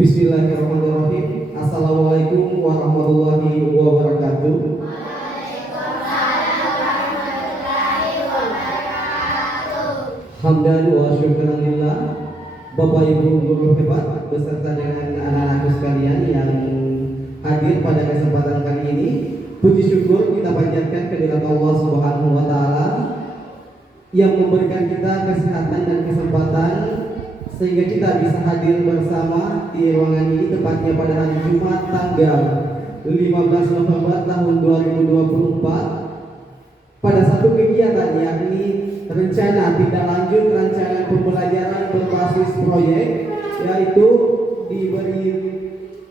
Bismillahirrahmanirrahim. Assalamualaikum warahmatullahi wabarakatuh. Hamdan wa syukran lillah. Bapak Ibu guru hebat beserta dengan anak-anakku sekalian yang hadir pada kesempatan kali ini, puji syukur kita panjatkan kehadirat Allah Subhanahu wa taala yang memberikan kita kesehatan dan kesempatan sehingga kita bisa hadir bersama di ruangan ini, tepatnya pada hari Jumat tanggal 15 November tahun 2024 pada satu kegiatan, yakni rencana tindak lanjut rancangan pembelajaran berbasis proyek, yaitu diberi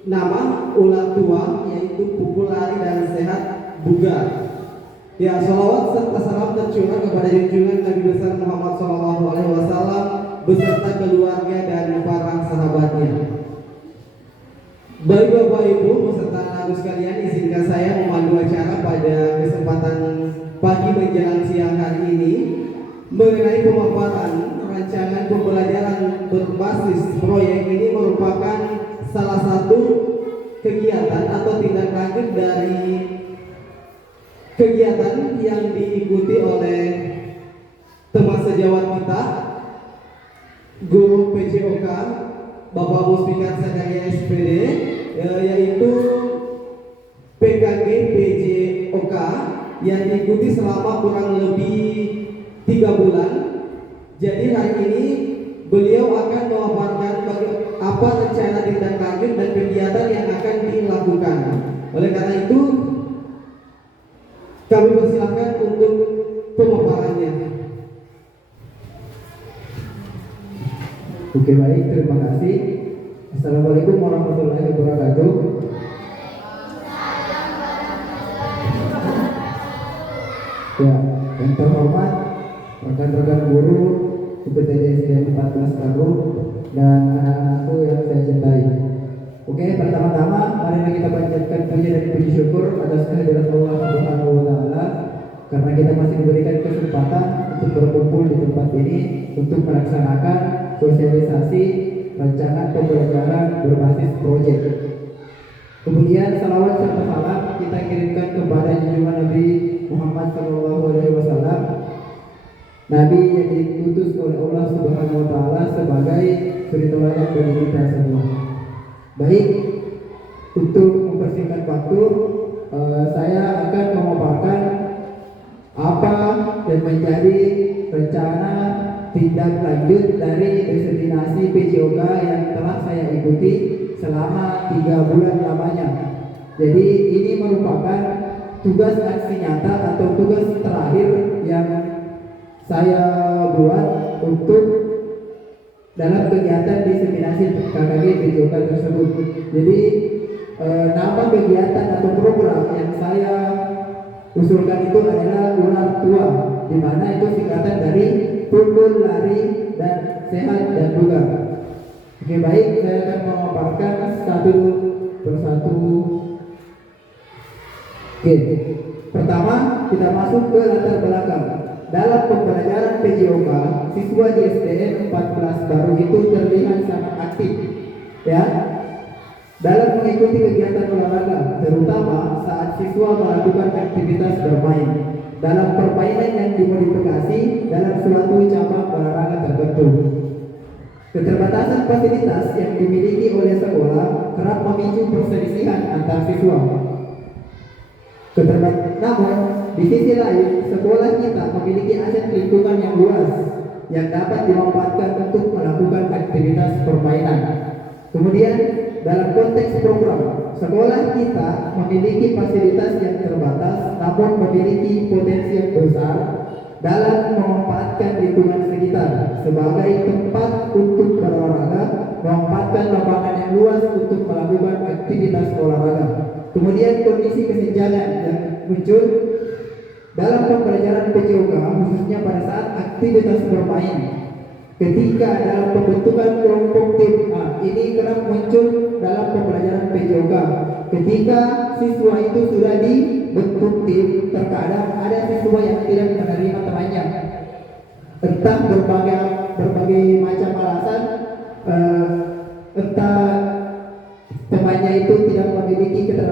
nama ulat tua, yaitu pukul lari dan sehat bugar. Ya, salawat serta salam tercurah kepada junjungan Nabi besar Muhammad SAW beserta keluarga dan para sahabatnya. Baik Bapak Ibu beserta anak sekalian, izinkan saya memandu acara pada kesempatan pagi menjelang siang hari ini mengenai pemaparan rancangan pembelajaran berbasis proyek. Ini merupakan salah satu kegiatan atau tindak lanjut dari kegiatan yang diikuti oleh teman sejawat kita, guru PJOK Bapak Muspikar Sakaria SPD, yaitu PKG PJOK yang diikuti selama kurang lebih 3 bulan. Jadi hari ini beliau akan memaparkan apa rencana tindak lanjut dan kegiatan yang akan dilakukan. Oleh karena itu kami persilakan untuk pemaparannya. Oke, baik, terima kasih. Assalamualaikum warahmatullahi wabarakatuh. Ya, yang terhormat rekan-rekan guru UPTD SDN 14 Rabu dan anak-anakku yang saya cintai. Oke, pertama-tama mari kita panjatkan puji dan puji syukur atas kehadirat Allah Subhanahu wa taala karena kita masih diberikan kesempatan untuk berkumpul di tempat ini untuk melaksanakan sosialisasi rancangan pembelajaran berbasis proyek. Kemudian salawat serta salam kita kirimkan kepada junjungan Nabi Muhammad SAW, Nabi yang diutus oleh Allah Subhanahu wa taala sebagai suri teladan bagi kita semua. Baik, untuk mempersingkat waktu, saya akan memaparkan apa yang menjadi rencana tindak lanjut dari destinasi PJOK yang telah saya ikuti selama 3 bulan lamanya. Jadi ini merupakan tugas aksi nyata atau tugas terakhir yang saya buat untuk dalam kegiatan diseminasi KKG PJOK tersebut. Jadi nama kegiatan atau program yang saya usulkan itu adalah ulat tua, di mana itu singkatan dari pukul lari dan sehat dan bugar. Oke, baik, saya akan memaparkan satu persatu. Oke, pertama kita masuk ke latar belakang. Dalam pembelajaran PJOK, siswa di SDN 14 baru itu terlihat sangat aktif, ya, dalam mengikuti kegiatan olahraga, terutama saat siswa melakukan aktivitas bermain dalam permainan yang dimodifikasi dalam suatu cabang olahraga tertentu. Keterbatasan fasilitas yang dimiliki oleh sekolah kerap memicu perselisihan antar siswa. Namun, di sisi lain, sekolah kita memiliki aset lingkungan yang luas yang dapat dimanfaatkan untuk melakukan aktivitas permainan. Kemudian, dalam konteks program, sekolah kita memiliki fasilitas yang terbatas namun memiliki potensi yang besar dalam memanfaatkan lingkungan sekitar sebagai tempat untuk berolahraga, memanfaatkan lapangan yang luas untuk melakukan aktivitas olahraga. Kemudian kondisi kesenjangan yang muncul dalam pembelajaran PJOK khususnya pada saat aktivitas bermain. Ketika dalam pembentukan kelompok tim, ini kerap muncul dalam pembelajaran PJOK. Ketika siswa itu sudah dibentuk tim, terkadang ada siswa yang tidak menerima temannya, entah berbagai macam alasan, entah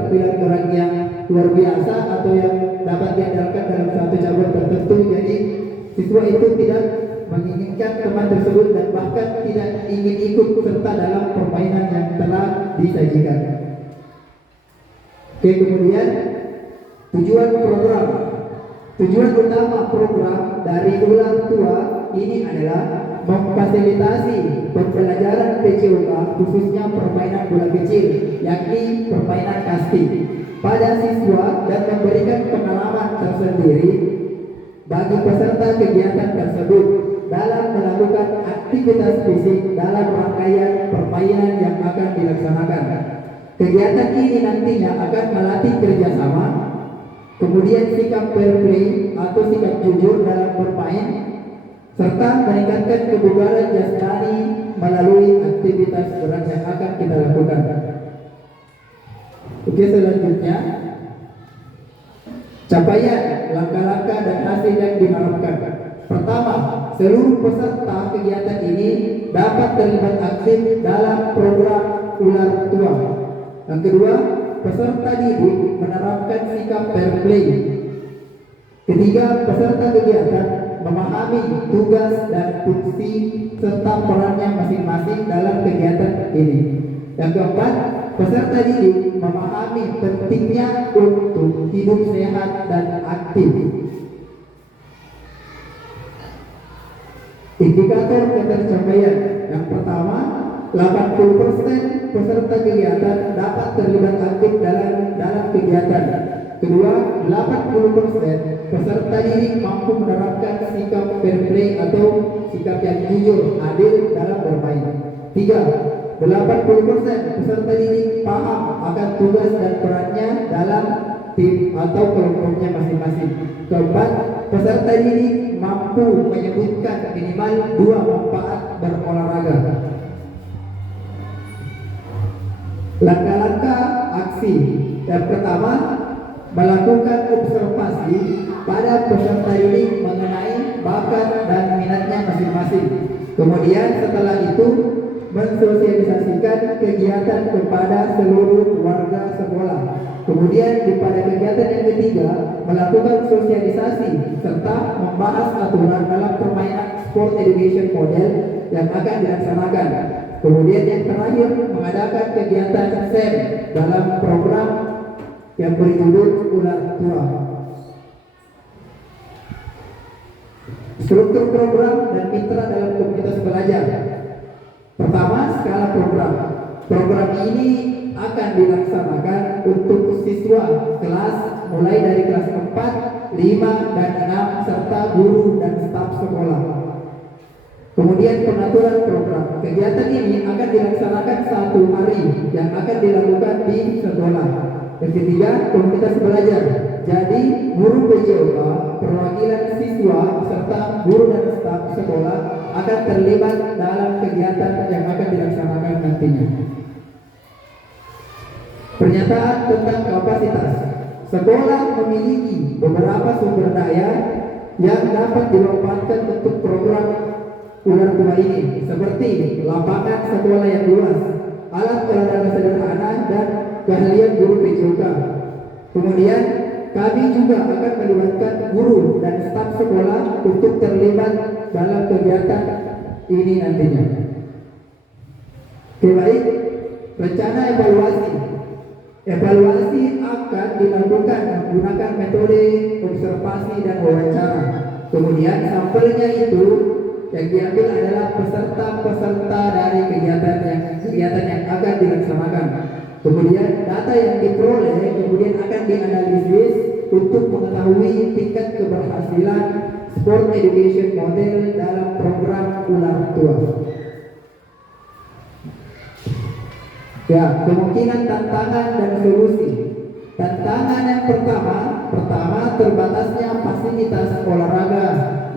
pilar gerak yang luar biasa atau yang dapat diandalkan dalam satu cabur tertentu. Jadi siswa itu tidak menginginkan teman tersebut dan bahkan tidak ingin ikut serta dalam permainan yang telah disajikan. Oke, kemudian tujuan program. Tujuan utama program dari Ular Tua ini adalah memfasilitasi pembelajaran PCOK khususnya permainan bola kecil, yakni permainan kasti pada siswa dan memberikan pengalaman tersendiri bagi peserta kegiatan tersebut dalam melakukan aktivitas fisik dalam rangkaian permainan yang akan dilaksanakan. Kegiatan ini nantinya akan melatih kerjasama, kemudian sikap fair play atau sikap jujur dalam bermain, serta meningkatkan kebugaran jasmani melalui aktivitas berat yang akan kita lakukan. Oke, selanjutnya capaian, langkah-langkah dan hasil yang diharapkan. Pertama, seluruh peserta kegiatan ini dapat terlibat aktif dalam program Ular Tua. Yang kedua, peserta didik menerapkan sikap fair play. Ketiga, peserta kegiatan memahami tugas dan fungsi serta perannya masing-masing dalam kegiatan ini. Yang keempat, peserta didik memahami pentingnya untuk hidup sehat dan aktif. Indikator ketercapaian. Yang pertama, 80% peserta kegiatan dapat terlibat aktif dalam kegiatan. Kedua, 80% peserta didik mampu menerapkan sikap fair play atau sikap yang jujur, adil dalam bermain. Tiga, 80% peserta didik paham akan tugas dan perannya dalam tim atau kelompoknya masing-masing. Keempat, peserta didik mampu menyebutkan minimal 2 manfaat berolahraga. Langkah-langkah aksi. Yang pertama, melakukan observasi pada peserta didik mengenai bakat dan minatnya masing-masing. Kemudian setelah itu mensosialisasikan kegiatan kepada seluruh warga sekolah. Kemudian pada kegiatan yang ketiga, melakukan sosialisasi serta membahas aturan dalam permainan sport education model yang akan dilaksanakan. Kemudian yang terakhir, mengadakan kegiatan SEM dalam program yang berjudul Ular Tua. Struktur program dan mitra dalam komunitas belajar. Pertama, skala program. Program ini akan dilaksanakan untuk siswa kelas mulai dari kelas 4, 5, dan 6 serta guru dan staf sekolah. Kemudian pengaturan program. Kegiatan ini akan dilaksanakan 1 hari yang akan dilakukan di sekolah. Yang ketiga, komunitas belajar. Jadi guru PJOK, perwakilan siswa serta guru dan staf sekolah akan terlibat dalam kegiatan yang akan dilaksanakan nantinya. Pernyataan tentang kapasitas. Sekolah memiliki beberapa sumber daya yang dapat dimanfaatkan untuk program Ular Tua ini, seperti lapangan sekolah yang luas, alat olahraga sederhana, dan keahlian guru PJOK. Kemudian kami juga akan melibatkan guru dan staf sekolah untuk terlibat dalam kegiatan ini nantinya. Oke, baik. Rencana evaluasi. Evaluasi akan dilakukan menggunakan metode observasi dan wawancara. Kemudian sampelnya itu yang diambil adalah peserta-peserta dari kegiatan yang akan dilaksanakan. Kemudian data yang diperoleh kemudian akan dianalisis untuk mengetahui tingkat keberhasilan sport education model dalam program Ular Tua. Ya, kemungkinan tantangan dan solusi. Tantangan yang pertama terbatasnya fasilitas olahraga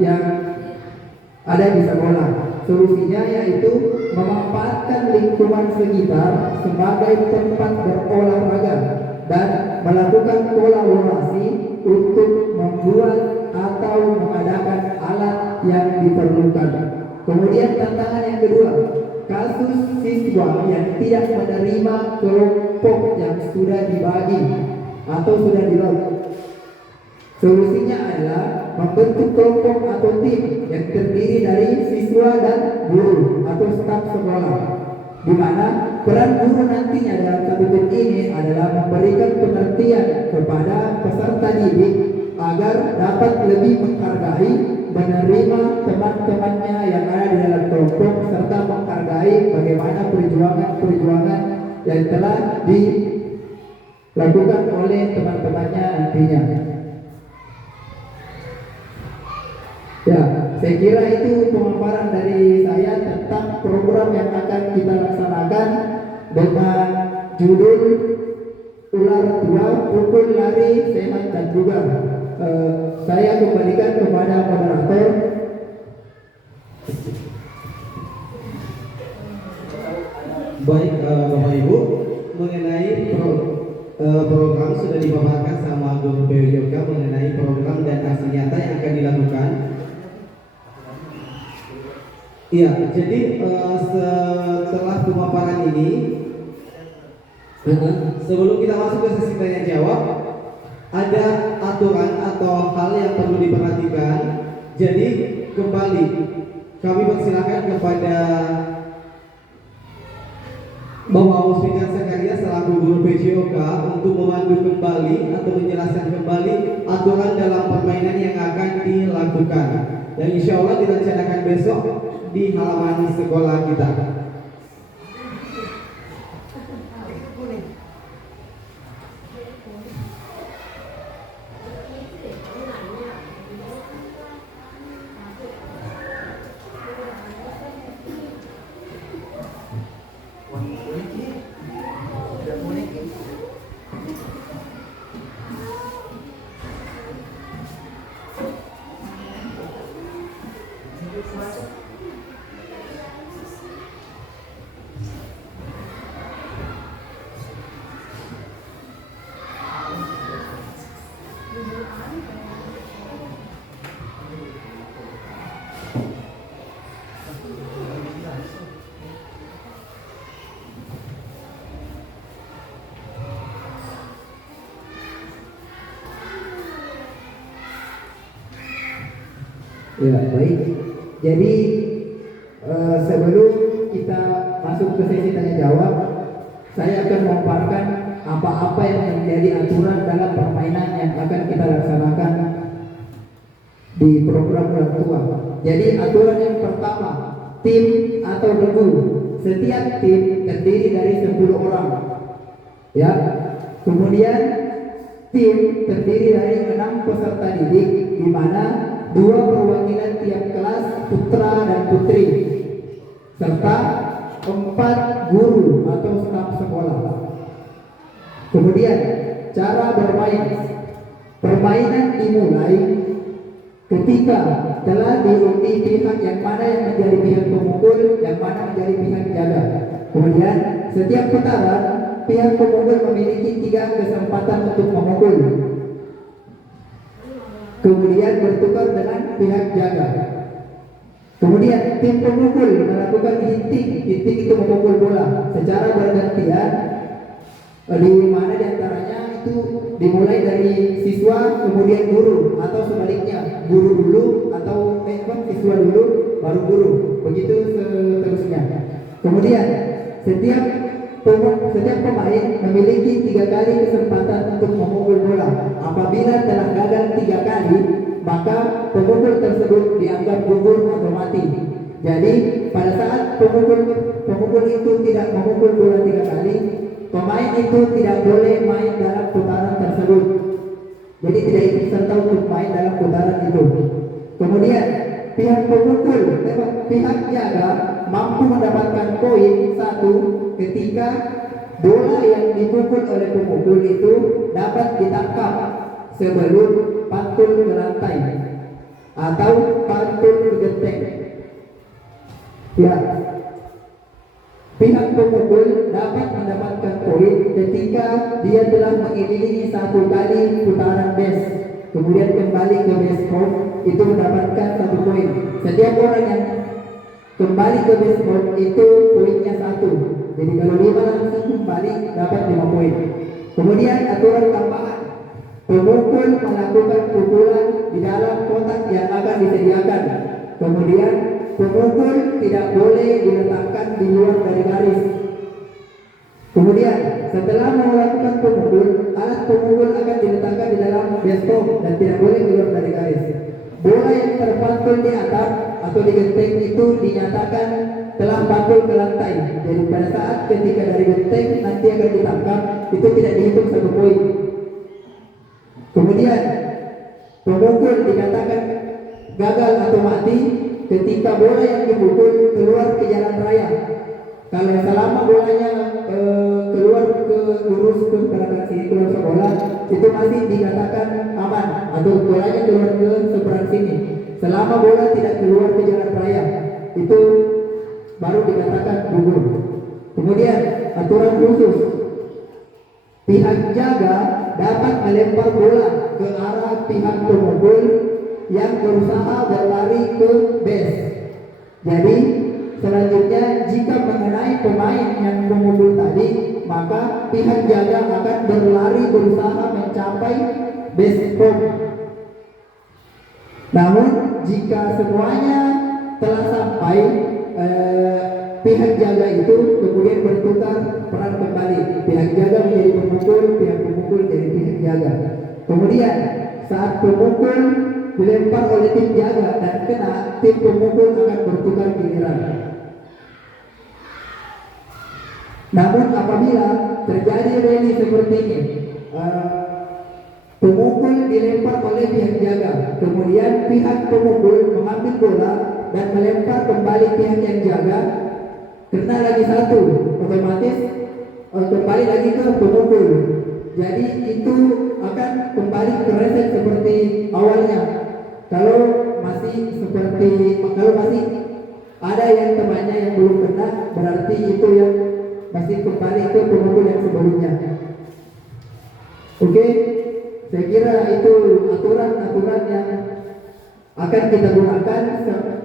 yang ada di sekolah. Solusinya yaitu memanfaatkan lingkungan sekitar sebagai tempat berolahraga dan melakukan kolaborasi untuk membuat atau mengadakan alat yang diperlukan. Kemudian tantangan yang kedua, kasus siswa yang tidak menerima kelompok yang sudah dibagi atau sudah dilog. Solusinya adalah membentuk kelompok atau tim yang terdiri dari siswa dan guru atau staf sekolah, di mana peran guru nantinya dalam satu tim ini adalah memberikan pengertian kepada peserta didik agar dapat lebih menghargai, menerima teman-temannya yang ada di dalam kelompok, serta menghargai bagaimana perjuangan-perjuangan yang telah dilakukan oleh teman-temannya nantinya. Ya, saya kira itu pemaparan dari saya tentang program yang akan kita laksanakan dengan judul Ular Tua Pukul Lari Sehat dan Bugar. Saya kembalikan kepada moderator. Baik, Bapak Ibu, mengenai program sudah dipaparkan sama Guru PWJK mengenai program dan aksi nyata yang akan dilakukan. Iya, jadi setelah pemaparan ini, sebelum kita masuk ke sesi tanya jawab, ada aturan atau hal yang perlu diperhatikan. Jadi kembali kami persilakan kepada Bapak Musbika Sakaria selaku Guru PJOK untuk memandu kembali atau menjelaskan kembali aturan dalam permainan yang akan dilakukan, yang insya Allah direncanakan besok di halaman sekolah kita. Ya, baik. Jadi sebelum kita masuk ke sesi tanya jawab, saya akan memaparkan apa-apa yang menjadi aturan dalam permainan yang akan kita laksanakan di program Ular Tua. Jadi aturan yang pertama, tim atau regu. Setiap tim terdiri dari 10 orang. Ya. Kemudian tim terdiri dari 6 peserta didik, di mana 2 perwakilan tiap kelas putra dan putri, serta 4 guru atau staf sekolah. Kemudian cara bermain. Permainan dimulai ketika telah diundi pihak yang mana yang menjadi pihak pemukul, yang mana menjadi pihak jaga. Kemudian setiap putaran pihak pemukul memiliki 3 kesempatan untuk memukul. Kemudian bertukar dengan pihak jaga. Kemudian tim pemukul melakukan hitting. Hitting itu memukul bola secara bergantian, di mana diantaranya itu dimulai dari siswa kemudian guru, atau sebaliknya guru dulu atau siswa dulu baru guru, begitu seterusnya. Kemudian setiap pemain memiliki 3 kali kesempatan untuk memukul bola. Apabila telah gagal 3 kali, maka pemukul tersebut dianggap gugur atau mati. Jadi pada saat pemukul itu tidak memukul bola 3 kali, pemain itu tidak boleh main dalam putaran tersebut. Jadi tidak ikut serta untuk main dalam putaran itu. Kemudian pihak jaga mampu mendapatkan poin 1 ketika bola yang dipukul oleh pemukul itu dapat ditangkap sebelum pantul ke lantai atau pantul ke genteng. Ya, pihak pemukul dapat mendapatkan poin ketika dia telah mengelilingi 1 kali putaran base, kemudian kembali ke base home, itu mendapatkan 1 poin. Setiap orang yang kembali ke base camp itu poinnya 1. Jadi kalau 5 langsung kembali dapat 5 poin. Kemudian aturan tambahan, pemukul melakukan pukulan di dalam kotak yang akan disediakan. Kemudian pemukul tidak boleh diletakkan di luar dari garis. Kemudian setelah melakukan pemukul, alat pemukul akan diletakkan di dalam base camp dan tidak boleh keluar dari garis. Bola yang terpantul di atap atau di genteng itu dinyatakan telah pantul ke lantai. Jadi pada saat ketika dari genteng nanti akan ditangkap, itu tidak dihitung 1 poin. Kemudian pemukul dikatakan gagal atau mati ketika bola yang dipukul keluar ke jalan raya. Kalau selama bolanya keluar ke lurus ke belakang sini keluar sekolah, itu masih dikatakan aman atau bolanya keluar ke seberang sini. Selama bola tidak keluar ke jalan raya, itu baru dikatakan gugur. Kemudian aturan khusus, pihak jaga dapat melempar bola ke arah pihak pemukul yang berusaha berlari ke base. Jadi selanjutnya jika mengenai pemain yang memukul tadi, maka pihak jaga akan berlari berusaha mencapai base camp. Namun jika semuanya telah sampai, pihak jaga itu kemudian bertukar peran kembali. Pihak jaga menjadi pemukul, pihak pemukul jadi pihak jaga. Kemudian saat pemukul dilempar oleh tim jaga dan kena, tim pemukul akan bertukar giliran. Namun apabila terjadi rally seperti ini, pemukul dilempar oleh pihak jaga, kemudian pihak pemukul mengambil bola dan melempar kembali pihak yang jaga, kena lagi 1, otomatis kembali lagi ke pemukul. Jadi itu akan kembali ke reset seperti awalnya. Kalau masih ada yang temannya yang belum kena, berarti itu yang masih kembali ke pemukul yang sebelumnya. Oke, saya kira itu aturan-aturan yang akan kita gunakan.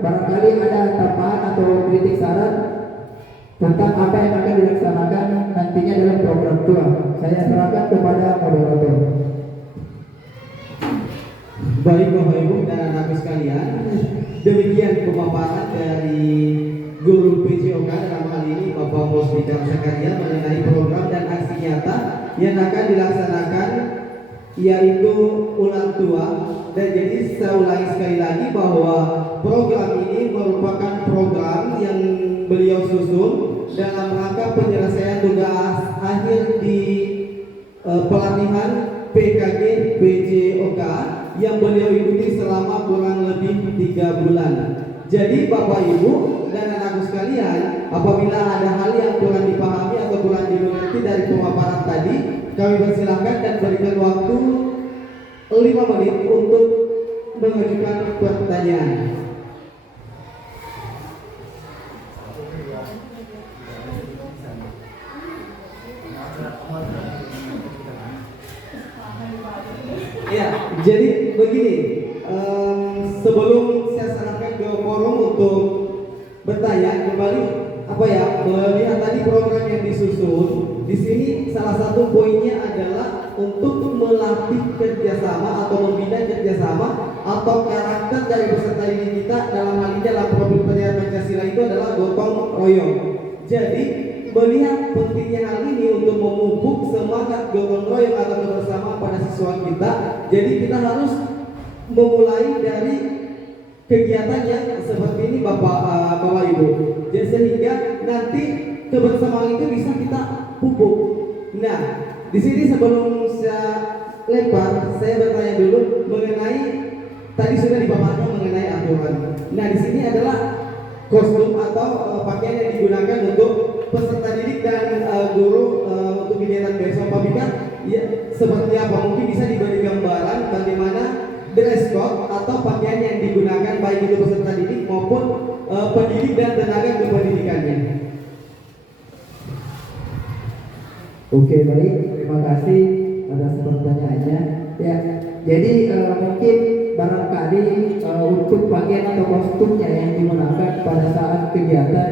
Barangkali ada tambahan atau kritik saran tentang apa yang akan dilaksanakan nantinya dalam program tua. Saya serahkan kepada moderator. Baik Bapak Ibu dan anak-anakku sekalian, demikian pemaparan dari Guru PJOK dalam hal ini Bapak Musbika Zakaria mengenai program dan aksi nyata yang akan dilaksanakan, yaitu ulang tua. Dan jadi saya ulangi sekali lagi bahwa program ini merupakan program yang beliau susun dalam rangka penyelesaian tugas akhir di pelatihan PKG PJOK yang beliau ikuti selama kurang lebih 3 bulan. Jadi Bapak Ibu dan anakku sekalian, apabila ada hal yang kurang dipahami atau kurang dimengerti dari pemaparan tadi, kami persilahkan dan berikan waktu 5 menit untuk mengajukan pertanyaan. Ya, jadi begini, sebelum saya sarankan ke forum untuk bertanya kembali, melihat tadi program yang disusun, di sini salah satu poinnya adalah untuk melatih kerjasama atau membina kerjasama atau karakter dari peserta didik kita. Dalam hal ini dalam profil pendidikan Pancasila itu adalah gotong royong. Jadi melihat pentingnya hal ini untuk memupuk semangat gotong royong atau kebersamaan pada siswa kita, jadi kita harus memulai dari kegiatan yang seperti ini Bapak Ibu. Jadi sehingga nanti kebersamaan itu bisa kita pupuk. Nah, di sini sebelum saya lempar, saya bertanya dulu mengenai tadi sudah dipaparkan mengenai aturan. Nah, di sini adalah kostum atau pakaian yang digunakan untuk peserta didik dan guru untuk kegiatan besok. Pak Bika, ya, seperti apa? Mungkin bisa diberi gambaran bagaimana dress code atau pakaian yang digunakan baik itu peserta didik maupun pendidik dan tenaga kependidikannya. Oke, baik, terima kasih atas pertanyaannya. Ya, jadi mungkin barangkali untuk pakaian atau kostumnya yang digunakan pada saat kegiatan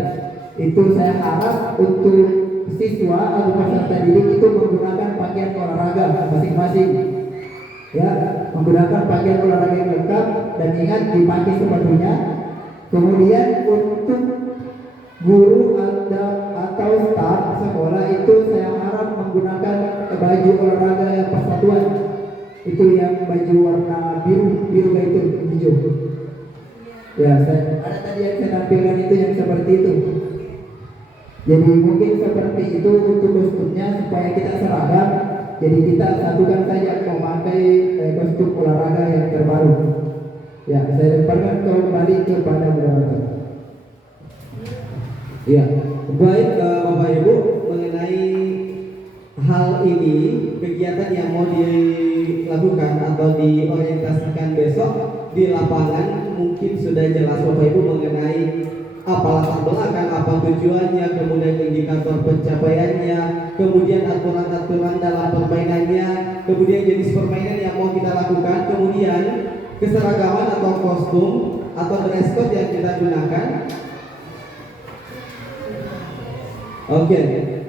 itu saya harap untuk siswa atau peserta didik itu menggunakan pakaian olahraga masing-masing, ya, menggunakan pakaian olahraga yang lengkap dan ingat dipakai sepatunya. Kemudian untuk guru atau staf sekolah itu saya harap menggunakan baju olahraga yang persatuan, itu yang baju warna biru kayak itu, hijau. Ya, ada tadi yang saya tampilkan itu yang seperti itu. Jadi mungkin seperti itu untuk kostumnya supaya kita seragam. Jadi kita satukan saja memakai kostum olahraga yang terbaru. Ya, saya lemparkan kembali kepada moderator. Ya, baik Bapak Ibu, mengenai hal ini, kegiatan yang mau dilakukan atau diorientasikan besok di lapangan mungkin sudah jelas Bapak Ibu mengenai apa latar belakang, apa tujuannya, kemudian indikator pencapaiannya, kemudian aturan-aturan dalam permainannya, kemudian jenis permainan yang mau kita lakukan, kemudian keseragaman atau kostum atau dress code yang kita gunakan. Oke,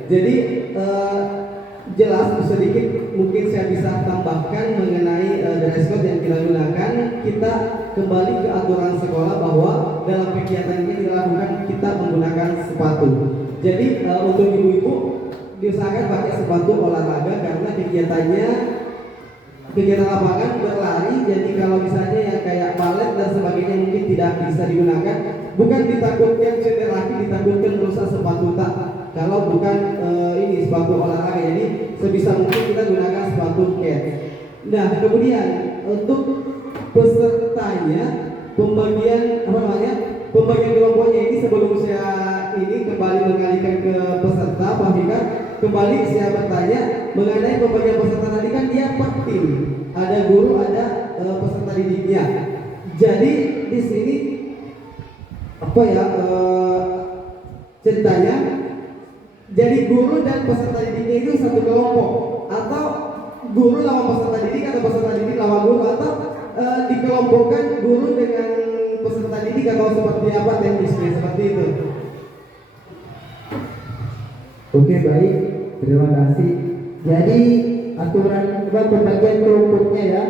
jadi jelas sedikit mungkin saya bisa tambahkan mengenai dress code yang kita gunakan. Kita kembali ke aturan sekolah bahwa dalam kegiatan ini dilakukan kita menggunakan sepatu. Jadi untuk ibu-ibu diusahakan pakai sepatu olahraga karena kegiatan lapangan berlari. Jadi kalau misalnya yang kayak balet dan sebagainya mungkin tidak bisa digunakan. Bukan ditakutkan cedera, ditakutkan rusak sepatu tak. Kalau bukan ini sepatu olahraga, jadi sebisa mungkin kita gunakan sepatu kets. Nah, kemudian untuk pesertanya pembagian kelompoknya ini sebelum saya ini kembali mengalihkan ke peserta Pak Fikar, kembali saya bertanya mengenai pembagian peserta tadi kan dia per tim, ada guru, ada peserta didiknya. Jadi di sini ceritanya, jadi guru dan peserta didiknya itu satu kelompok, atau guru lawan peserta didik atau peserta didik lawan guru, atau dikelompokkan guru dengan peserta didik atau seperti apa teknisnya seperti itu. Oke, baik, terima kasih. Jadi aturan pembagian kelompoknya ya.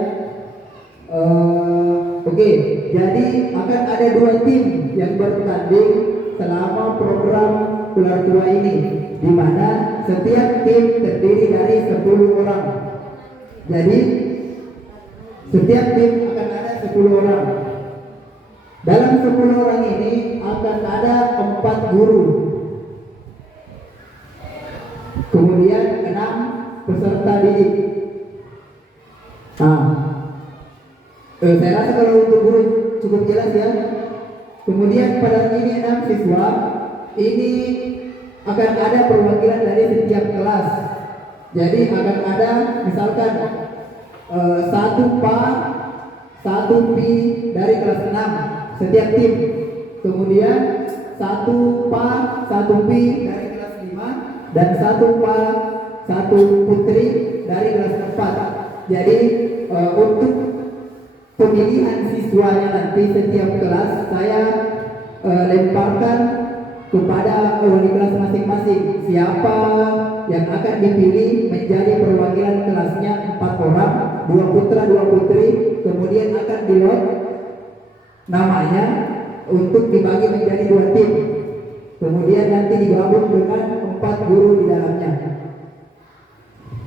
Oke, jadi akan ada 2 tim yang bertanding selama program Ular Tua ini, di mana setiap tim terdiri dari 10 orang. Jadi setiap tim akan ada 10 orang. Dalam 10 orang ini akan ada 4 guru, kemudian 6 peserta didik. Saya rasa kalau untuk guru cukup jelas ya. Kemudian pada ini 6 siswa, ini akan ada perwakilan dari setiap kelas. Jadi akan ada misalkan 1 PA, 1 P dari kelas 6 setiap tim. Kemudian 1 PA, 1 P dari kelas 5 dan 1 PA, 1 putri dari kelas 4. Jadi untuk pemilihan siswanya nanti setiap kelas saya lemparkan kepada wali kelas masing-masing siapa yang akan dipilih menjadi perwakilan kelasnya 4 orang, 2 putra 2 putri, kemudian akan dilot namanya untuk dibagi menjadi 2 tim, kemudian nanti digabung dengan 4 guru di dalamnya.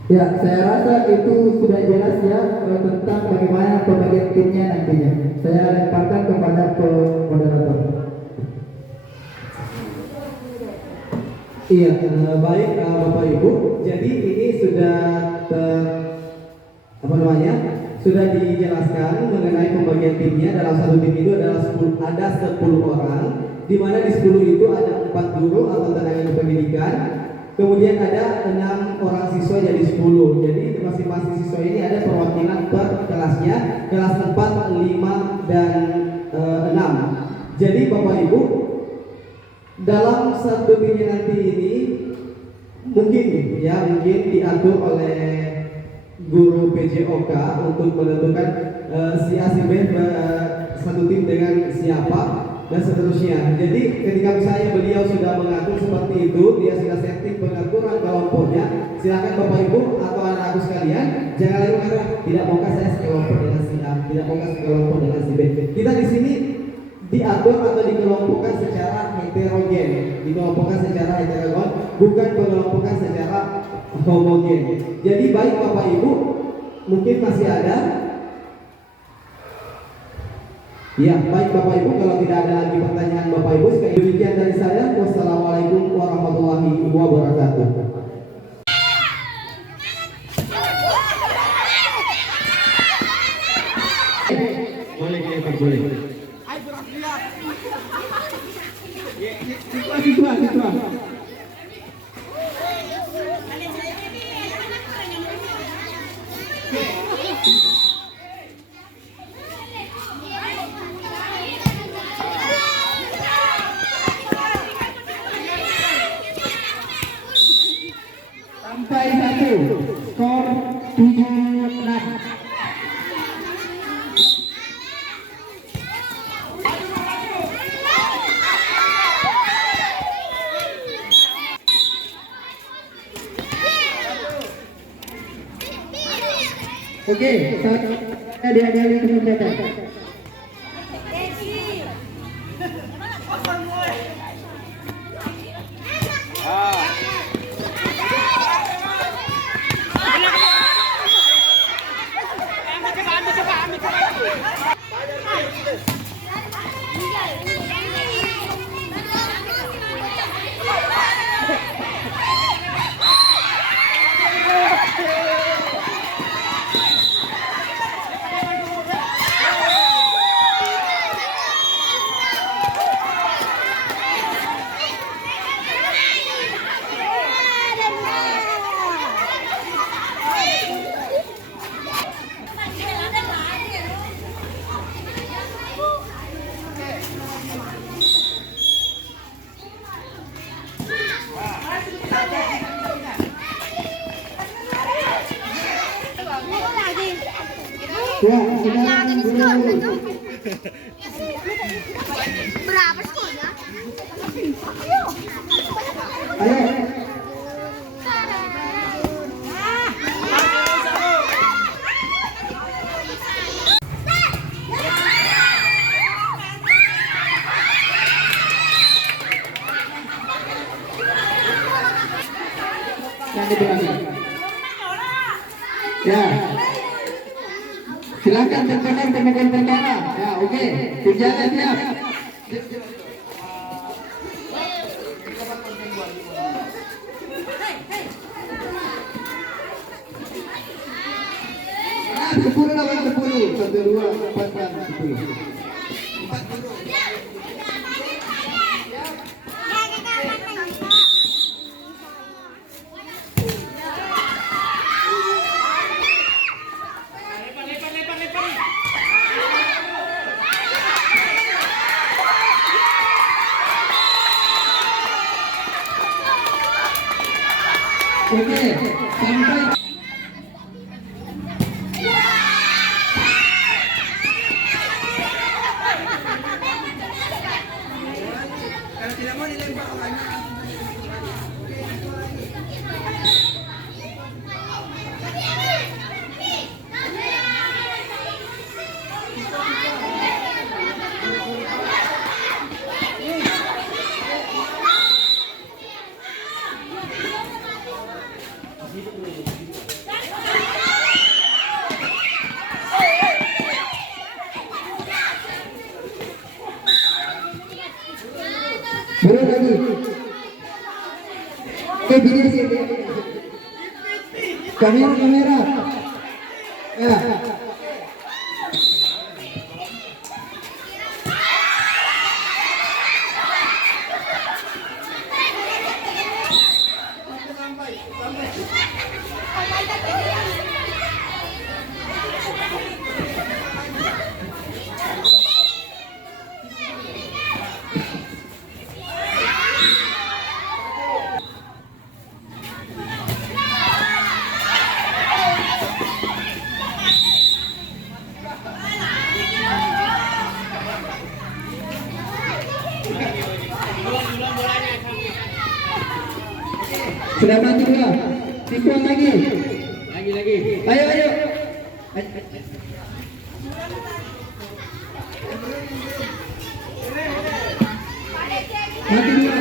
Ya, saya rasa itu sudah jelas ya tentang bagaimana pembagian timnya nantinya. Saya lemparkan kepada moderator. Iya, baik Bapak Ibu. Jadi ini sudah sudah dijelaskan mengenai pembagian timnya. Dalam satu tim itu ada 10 orang, di mana di 10 itu ada 4 guru atau tenaga pendidikan. Kemudian ada 6 orang siswa jadi 10. Jadi masing-masing siswa ini ada perwakilan per kelasnya, kelas 4, 5 dan 6. Jadi Bapak Ibu, dalam satu timnya nanti ini mungkin diatur oleh guru PJOK untuk menentukan si A si B satu tim dengan siapa dan seterusnya. Jadi ketika misalnya beliau sudah mengatur seperti itu, dia sudah setting pengaturan kelompoknya, silakan Bapak Ibu atau anak-anak sekalian jangan lagi mengatakan tidak maukah saya sekelompok dengan si A, tidak maukah sekelompok dengan si B. Kita di sini diatur atau dikelompokkan secara heterogen, dikelompokkan secara heterogen, bukan pengelompokan secara homogen. Jadi baik Bapak Ibu, mungkin masih ada. Ya, baik Bapak Ibu, kalau tidak ada lagi pertanyaan Bapak Ibu, sekali demikian dari saya. Wassalamualaikum warahmatullahi wabarakatuh. Boleh kita boleh. Siswa. Sampai 1, skor 7-6. Oke, saat dia kemudian. Ya, berapa skornya? ayo. Yang di belakang. Ya. Silakan teman-teman pertama. Ya, oke. Penjaga siap. Nah, 10 lawan 10. 1, 2, 4, 10. Oke, sampai boleh lagi. Video sini. Kamera. Ya. Sudah mati dua. Tikung lagi. Lagi. Ayo. Mati dua.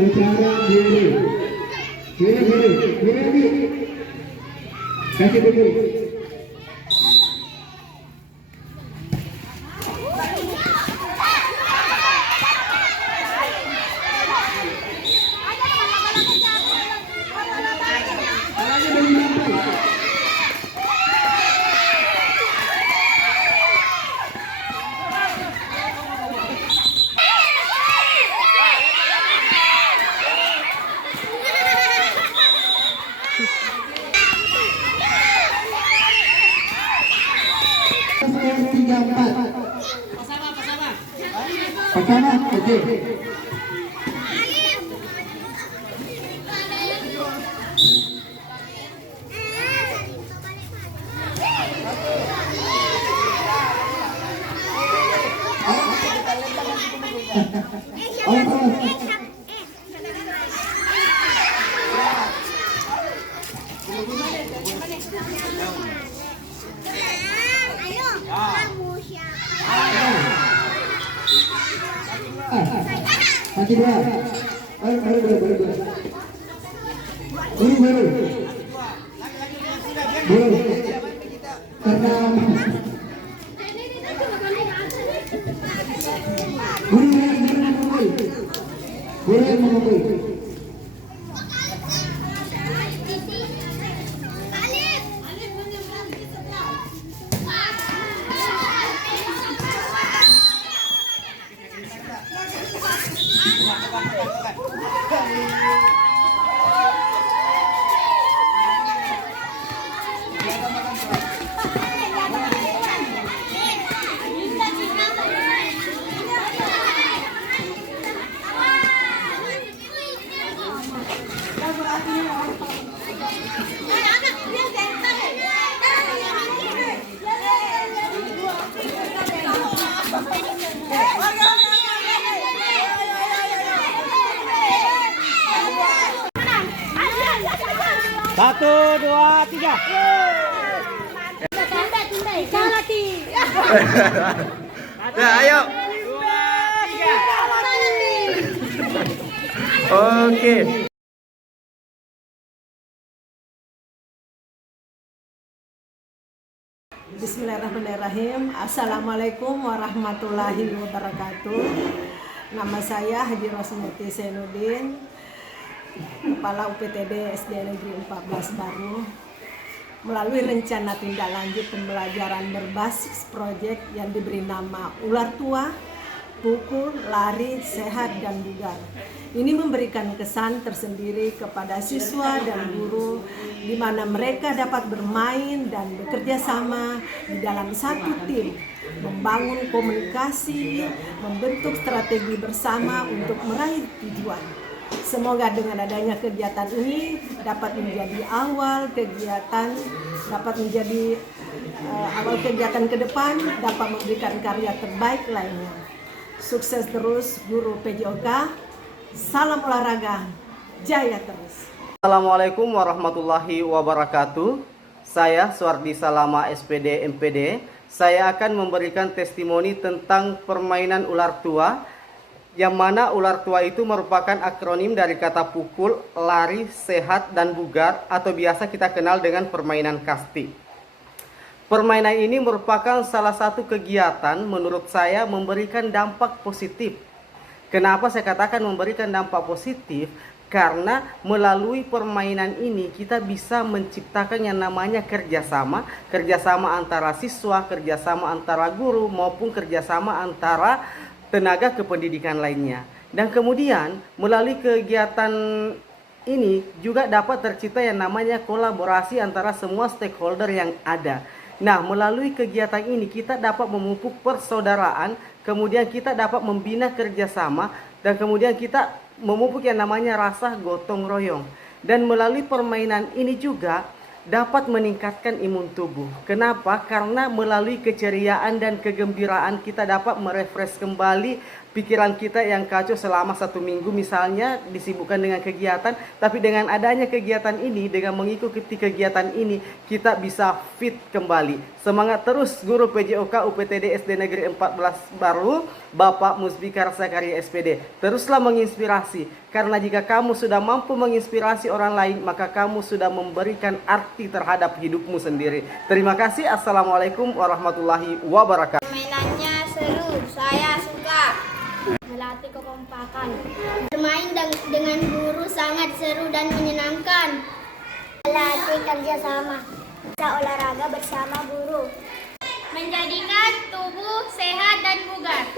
Sekarang gini lagi. Kasih dulu. Pertama, oke. Mati dua. Baru. Karena boleh memukul. Satu, dua, tiga. Ya, ayo. Oke. Bismillahirrahmanirrahim. Assalamualaikum warahmatullahi wabarakatuh. Nama saya Haji Rosmeti Senudin, Kepala UPTD SD Negeri 14 Baru. Melalui rencana tindak lanjut pembelajaran berbasis proyek yang diberi nama Ular Tua, Pukul, Lari, Sehat, dan Bugar. Ini memberikan kesan tersendiri kepada siswa dan guru di mana mereka dapat bermain dan bekerja sama di dalam satu tim, membangun komunikasi, membentuk strategi bersama untuk meraih tujuan. Semoga dengan adanya kegiatan ini dapat menjadi awal kegiatan ke depan, dapat memberikan karya terbaik lainnya. Sukses terus Guru PJOK. Salam olahraga. jaya terus. Assalamualaikum warahmatullahi wabarakatuh. Saya Suardi Salama SPD MPD. Saya akan memberikan testimoni tentang permainan ular tua, yang mana ular tua itu merupakan akronim dari kata pukul, lari, sehat, dan bugar, atau biasa kita kenal dengan permainan kasti. Permainan ini merupakan salah satu kegiatan menurut saya memberikan dampak positif. Kenapa saya katakan memberikan dampak positif? Karena melalui permainan ini kita bisa menciptakan yang namanya kerjasama antara siswa, kerjasama antara guru, maupun kerjasama antara tenaga kependidikan lainnya. Dan kemudian melalui kegiatan ini juga dapat tercipta yang namanya kolaborasi antara semua stakeholder yang ada. Nah, melalui kegiatan ini kita dapat memupuk persaudaraan, kemudian kita dapat membina kerjasama, dan kemudian kita memupuk yang namanya rasa gotong royong. Dan melalui permainan ini juga dapat meningkatkan imun tubuh. Kenapa? Karena melalui keceriaan dan kegembiraan kita dapat merefresh kembali pikiran kita yang kacau selama 1 minggu misalnya disibukkan dengan kegiatan. Tapi dengan adanya kegiatan ini, dengan mengikuti kegiatan ini, kita bisa fit kembali. Semangat terus Guru PJOK UPTD SD Negeri 14 Baru, Bapak Musbikar Sakaria SPD. Teruslah menginspirasi, karena jika kamu sudah mampu menginspirasi orang lain, maka kamu sudah memberikan arti terhadap hidupmu sendiri. Terima kasih. Assalamualaikum warahmatullahi wabarakatuh. Mainannya seru, saya suka. Melatih kekompakan. Bermain dengan guru sangat seru dan menyenangkan. Melatih kerjasama. Bisa olahraga bersama guru. Menjadikan tubuh sehat dan bugar.